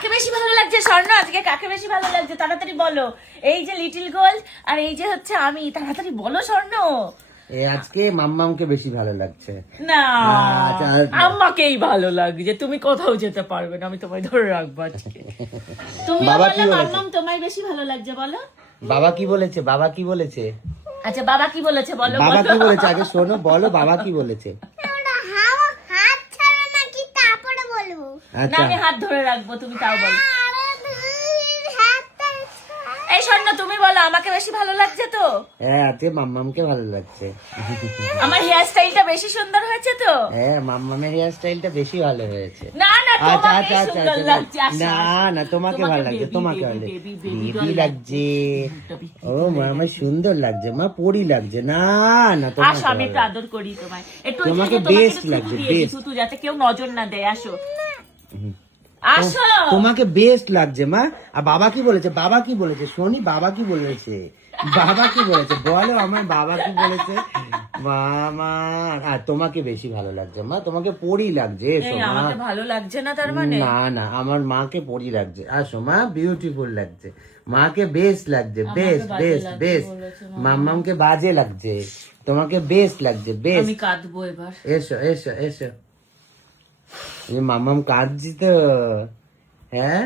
কাকে বেশি ভালো লাগছে? স্বর্ণ? আজকে কাকে বেশি ভালো লাগছে? তাড়াতাড়ি বলো। এই যে লিটিল গোল্ড আর এই যে হচ্ছে আমি তাড়াতাড়ি বলো স্বর্ণ। আজকে মাম্মামকে বেশি ভালো লাগছে। না আচ্ছা, আমাকেই ভালো লাগছে। তুমি কোথাও যেতে পারবে না আমি তোমায় ধরে রাখব আজকে। তুমি বাবা কি? মাম্মাম তোমায় বেশি ভালো লাগছে বলো। বাবা কি বলেছে? বাবা কি বলেছে? আচ্ছা বাবা কি বলেছে বলো বাবা কি বলেছে? আগে শোনো বলো বাবা কি বলেছে ওরা হাও- হাত ছাড়া নাকি তারপরে বলব না আচ্ছা আমি হাত ধরে রাখব তুমি তাও বলো। আরে ধুর, হাতটা ছাড়া। এই স্বর্ণ তুমি বলো আমাকে বেশি ভালো লাগছে তো? হ্যাঁ আজকে মাম্মামকে ভালো লাগছে। আমার হেয়ার স্টাইলটা বেশি সুন্দর হয়েছে তো? হ্যাঁ মাম্মামের হেয়ার স্টাইলটা বেশি ভালো হয়েছে। না না তোমাকে সুন্দর লাগছে না না তোমাকে ভালো লাগছে তোমাকে ভালো baby, baby বেবি লাগছে। ও মা আমার সুন্দর লাগছে মা পরি লাগছে। না না তোমাকে আসো আমি আদর করি তোমায়। একটু তোমাকে একটু লাগছে, দিয়েছি, যাতে কেউ নজর না দেয় আসো। তোমাকে বেস্ট লাগছে মা। আর বাবা কি বলেছে? বাবা কি বলেছে? শোনি বাবা কি বলেছে? বাবা কি বলেছে? বলো আমার বাবা কি বলেছে? মামা আর তোমাকে বেশি ভালো লাগছে মা। তোমাকে পরি লাগছে আমাকে ভালো লাগছে না তার মানে? না না আমার মাকে পরি লাগছে। আসো মা বিউটিফুল লাগছে। মাকে বেস্ট লাগছে বেস্ট বেস্ট লাগছে বেস্ট মাম্মামকে বাজে লাগছে। তোমাকে বেস্ট লাগছে বেস্ট আমি কাঁদবো এবার। এসো এসো এসো। এই মামাম কাঁদছি তো। হ্যাঁ?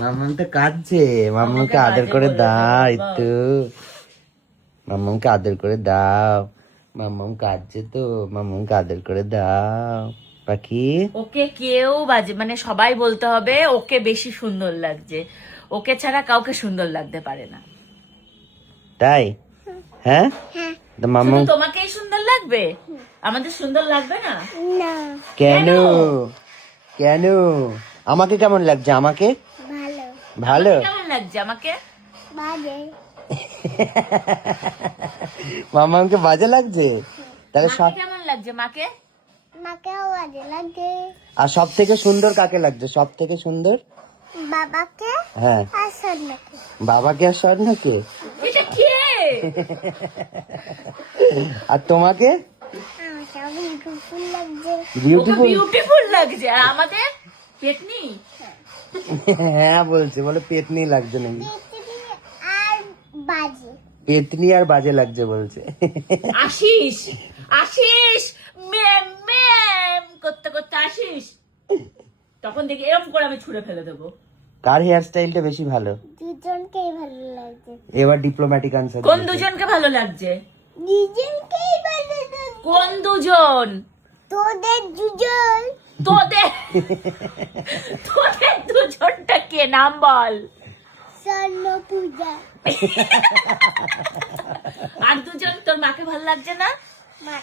মামাম তো কাঁদছে। মামামকে আদর করে দাও একটু। মামামকে আদর করে দাও। মামাম কাঁদছে তো মামামকে আদর করে দাও। পাখি? ওকে কেউ বাজে মানে সবাই বলতে হবে ওকে বেশি সুন্দর লাগছে। ওকে ছাড়া কাউকে সুন্দর লাগতে পারে না। তাই? হ্যাঁ? তো মামাম তোমাকেই সুন্দর লাগবে? আমাদের সুন্দর লাগবে না? না। কেন? কেন? আমাকে কেমন লাগছে? আমাকে? ভালো। ভালো? কেমন লাগছে? আমাকে? বাজে। মামামকে বাজে লাগছে? তাহলে সব কেমন লাগছে? মাকে? মাকেও বাজে লাগে আর সব থেকে সুন্দর কাকে লাগছে? সব থেকে সুন্দর? বাবাকে হ্যাঁ। আর সন্নাকে বাবাকে আর স্বর্ণকে? এটা কে? আর তোমাকে? আমাকে লাগছে বিউটিফুল বিউটিফুল লাগছে। আর আমাদের পেটনি হ্যাঁ বলছে বলে পেতনি লাগছে নাকি? পৃথিবী আর বাজে পেতনি আর বাজে লাগছে বলছে। আসিস আসিস ম্যাম ম্যাম করতে করতে আসিস তখন দেখি এরকম করে আমি ছুঁড়ে ফেলে দেবো। কার হেয়ার স্টাইলটা বেশি ভালো? দুজনকেই ভালো লাগছে। এবার ডিপ্লোম্যাটিক আনসার কোন দুজনকে ভালো লাগছে? দুজনকেই ভালো লাগছে। কোন দুজন? তোদের দুজন। তোদের তোদের দুজনটা কে? নাম বল। স্বর্ণ পূজা আর দুজন তোর মাকে ভালো লাগছে না? মা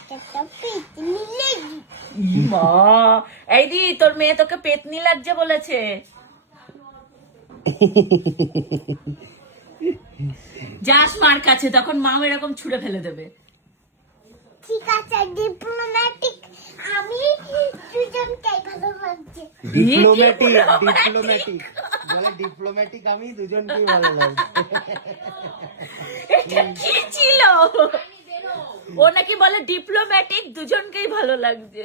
এই দি তোর মেয়ে তোকে পেতনি লাগছে বলেছে। যাস মার কাছে তখন মাও এরকম ছুঁড়ে ফেলে দেবে। ঠিক আছে ডিপ্লোম্যাটিক আমি দুজনকেই ভালো লাগছে ডিপ্লোম্যাটিক ডিপ্লোম্যাটিক বলে ডিপ্লোম্যাটিক আমি দুজনকেই ভালো লাগছে এটা কি ছিল? ও নাকি বলে ডিপ্লোম্যাটিক দুজনকেই ভালো লাগছে।